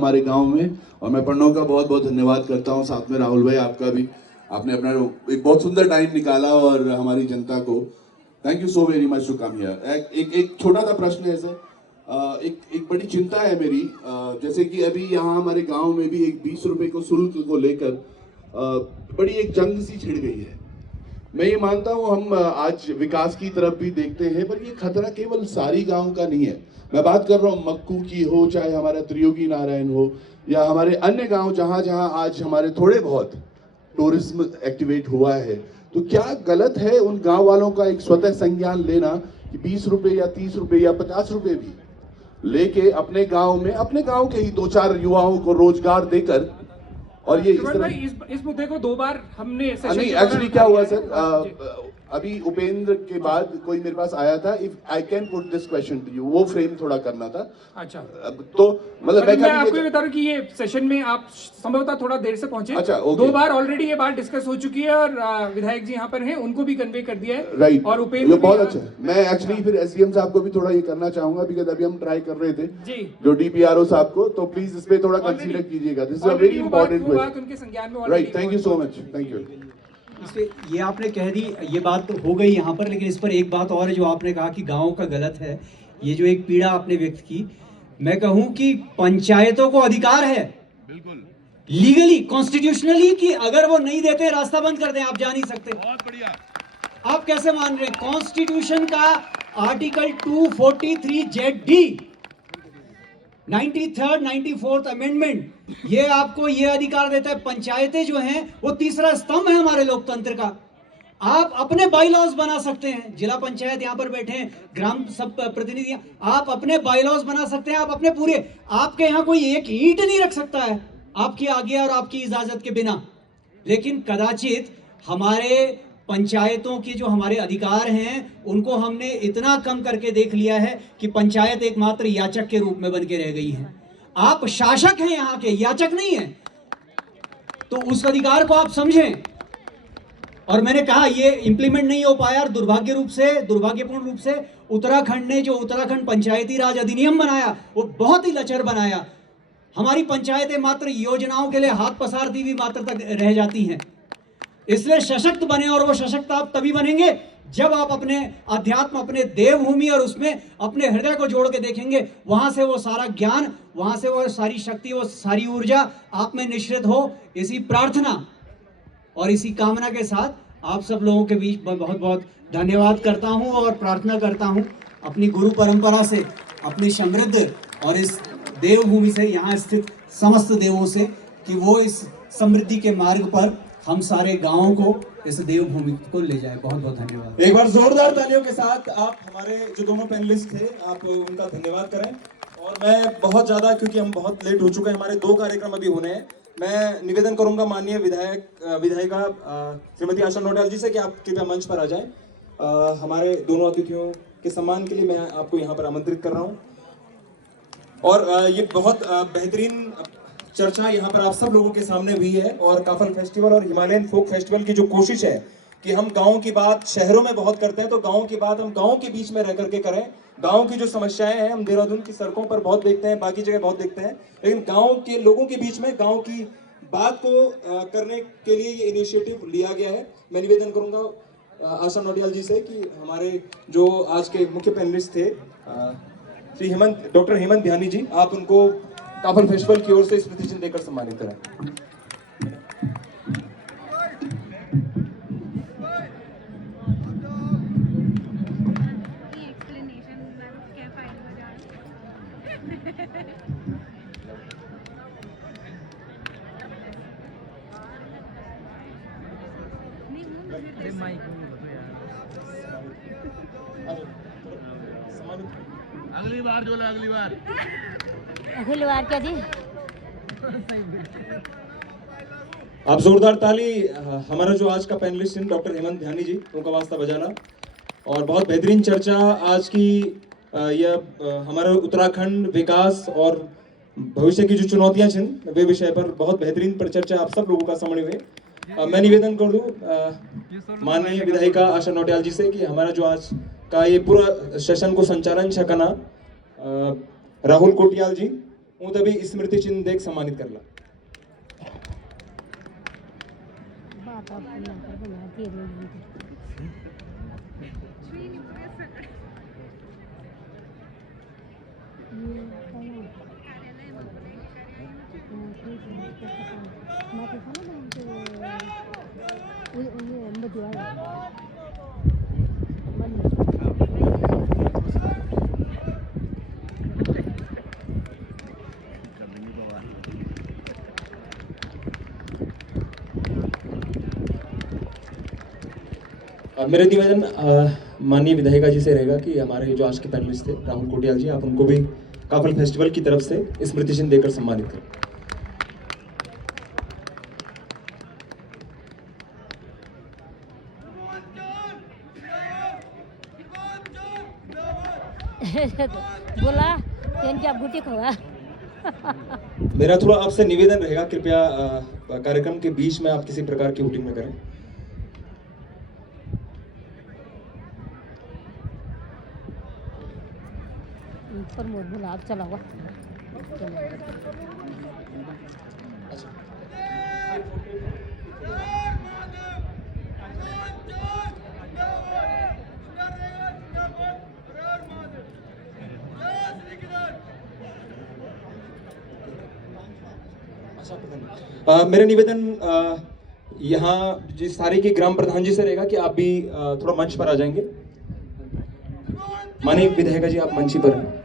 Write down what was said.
हमारे गांव में, और मैं प्रणव का बहुत बहुत धन्यवाद करता हूं, साथ में राहुल भाई आपका भी। आपने अपना एक बहुत सुंदर टाइम निकाला और हमारी जनता को thank you so very much to come here. एक छोटा सा प्रश्न है सर, एक बड़ी चिंता है मेरी, जैसे कि अभी यहाँ हमारे गांव में भी एक 20 रुपए को शुल्क को लेकर बड़ी एक जंग सी छिड़ गई है। मैं ये मानता हूँ हम आज विकास की तरफ भी देखते हैं, पर ये खतरा केवल सारी गांव का नहीं है। मैं बात कर रहा हूँ मक्कू की हो, चाहे हमारा त्रियोगी नारायण हो, या हमारे अन्य गांव जहाँ जहाँ आज हमारे थोड़े बहुत टूरिज्म एक्टिवेट हुआ है। तो क्या गलत है उन गांव वालों का एक स्वतः संज्ञान लेना कि 20 रुपए या 30 रुपए या 50 रुपए भी लेके अपने गांव में, अपने गांव के ही 2-4 युवाओं को रोजगार देकर, और ये इस मुद्दे को 2 बार हमने नहीं, एक्चुअली क्या हुआ सर, अभी उपेंद्र के बाद कोई मेरे पास आया था, if I can put this question to you, वो फ्रेम थोड़ा करना था। अच्छा, तो मतलब मैं आपको ये बता रहा हूँ कि ये सेशन में आप संभवतः थोड़ा देर से पहुंचे। अच्छा, 2 बार ऑलरेडी ये बात डिस्कस हो चुकी है और विधायक जी यहाँ पर हैं, उनको भी कन्वे कर दिया है। राइट, और उपेंद्र बहुत अच्छा। मैं एक्चुअली फिर एसडीएम साहब को भी थोड़ा ये करना चाहूंगा, बिकॉज अभी हम ट्राई कर रहे थे जी जो डीपीआरओ साहब को, तो प्लीज इस पे थोड़ा कंसीडर कीजिएगा। This is a very important question. उनके संज्ञान में right, thank you so much, thank you. इस पे ये आपने कह दी, ये बात तो हो गई यहाँ पर, लेकिन इस पर एक बात और है जो आपने कहा कि गांव का गलत है, ये जो एक पीड़ा आपने व्यक्त की, मैं कहूँ कि पंचायतों को अधिकार है बिल्कुल लीगली कॉन्स्टिट्यूशनली कि अगर वो नहीं देते रास्ता बंद कर दें, आप जा नहीं सकते। बहुत बढ़िया। आप कैसे मान रहे हैं? कॉन्स्टिट्यूशन का article 243ZD 93rd 94th amendment ये आपको ये अधिकार देता है। पंचायतें जो हैं वो तीसरा स्तंभ है हमारे लोकतंत्र का। आप अपने बाईलॉज बना सकते हैं, जिला पंचायत यहाँ पर बैठे हैं, ग्राम सब प्रतिनिधि, आप अपने बाईलॉज बना सकते हैं। आप अपने पूरे, आपके यहाँ कोई एक ईंट नहीं रख सकता है आपकी आज्ञा और आपकी इजाजत के बिना। लेकिन कदाचित हमारे पंचायतों के जो हमारे अधिकार हैं उनको हमने इतना कम करके देख लिया है कि पंचायत एकमात्र याचक के रूप में बन के रह गई है। आप शासक हैं यहाँ के, याचक नहीं है। तो उस अधिकार को आप समझें। और मैंने कहा ये इंप्लीमेंट नहीं हो पाया, और दुर्भाग्यपूर्ण रूप से उत्तराखंड ने जो उत्तराखंड पंचायती राज अधिनियम बनाया वो बहुत ही लचर बनाया। हमारी पंचायतें मात्र योजनाओं के लिए हाथ पसारती हुई मात्र तक रह जाती हैं। इसलिए सशक्त बने, और वो सशक्त आप तभी बनेंगे जब आप अपने अध्यात्म, अपने देवभूमि और उसमें अपने हृदय को जोड़ के देखेंगे। वहां से वो सारा ज्ञान, वहां से वो सारी शक्ति, वो सारी ऊर्जा आप में निश्रित हो। इसी प्रार्थना और इसी कामना के साथ आप सब लोगों के बीच बहुत बहुत धन्यवाद करता हूं और प्रार्थना करता हूं अपनी गुरु परंपरा से, अपनी समृद्ध और इस देवभूमि से, यहाँ स्थित समस्त देवों से, कि वो इस समृद्धि के मार्ग पर हम सारे गांवों को, इस देवभूमि को ले जाए। बहुत बहुत धन्यवाद। एक बार जोरदार तालियों के साथ आप हमारे जो दोनों पैनलिस्ट थे, आप उनका धन्यवाद करें। और मैं बहुत ज्यादा, क्योंकि हम बहुत लेट हो चुके हैं, हमारे 2 कार्यक्रम अभी होने हैं, मैं निवेदन करूंगा माननीय विधायिका श्रीमती आशा नोटियाल जी से कि आप कृपया मंच पर आ जाएं। हमारे दोनों अतिथियों के सम्मान के लिए मैं आपको यहाँ पर आमंत्रित कर रहा हूँ। और ये बहुत बेहतरीन चर्चा यहाँ पर आप सब लोगों के सामने हुई है। और काफल फेस्टिवल और हिमालयन फोक फेस्टिवल की जो कोशिश है कि हम गाँव की बात शहरों में बहुत करते हैं, तो गाँव की बात हम गाँव के बीच में रह करके करें। गाँव की जो समस्याएं हैं हम देहरादून की सड़कों पर बहुत देखते हैं, बाकी जगह बहुत देखते हैं, लेकिन गाँव के लोगों के बीच में गाँव की बात को करने के लिए ये इनिशिएटिव लिया गया है। मैं निवेदन करूंगा आशा नोटियाल जी से कि हमारे जो आज के मुख्य पैनलिस्ट थे श्री डॉक्टर हेमंत ध्यानी जी, आप उनको काफल फेस्टिवल की ओर से स्मृति चिन्ह देकर सम्मानित करें। अगली बार जो अगली बार क्या जी। आप जोरदार ताली हमारा जो आज का पैनलिस्ट हैं डॉक्टर हेमंत ध्यानी जी, उनका वास्ता बजाना। और बहुत बेहतरीन चर्चा आज की यह हमारा उत्तराखंड विकास और भविष्य की जो चुनौतियां छिन वे विषय पर बहुत बेहतरीन पर चर्चा आप सब लोगों का समझ हुए। मैं निवेदन कर दूं माननीय विधायिका आशा नोटियाल जी से कि हमारा जो आज का ये पूरा सेशन को संचालन छकना राहुल कोटियाल जी, हूँ तभी स्मृति चिन्ह देख सम्मानित करला. बाप आप बनाती है मेरा निवेदन माननीय विधायिका जी से रहेगा कि हमारे जो आज के पैनलिस्ट थे राहुल कोटियाल जी, आप उनको भी काफल फेस्टिवल की तरफ से स्मृति चिन्ह देकर सम्मानित करें. बोला त्यांच्या गुटी खवा मेरा थोड़ा आपसे निवेदन रहेगा, कृपया कार्यक्रम के बीच में आप किसी प्रकार की हुटिंग न करें. प्रमोद बोला आप चला हुआ मेरा निवेदन यहाँ जिस सारे की ग्राम प्रधान जी से रहेगा कि आप भी थोड़ा मंच पर आ जाएंगे. माननीय विधायिका जी, आप मंच पर हैं.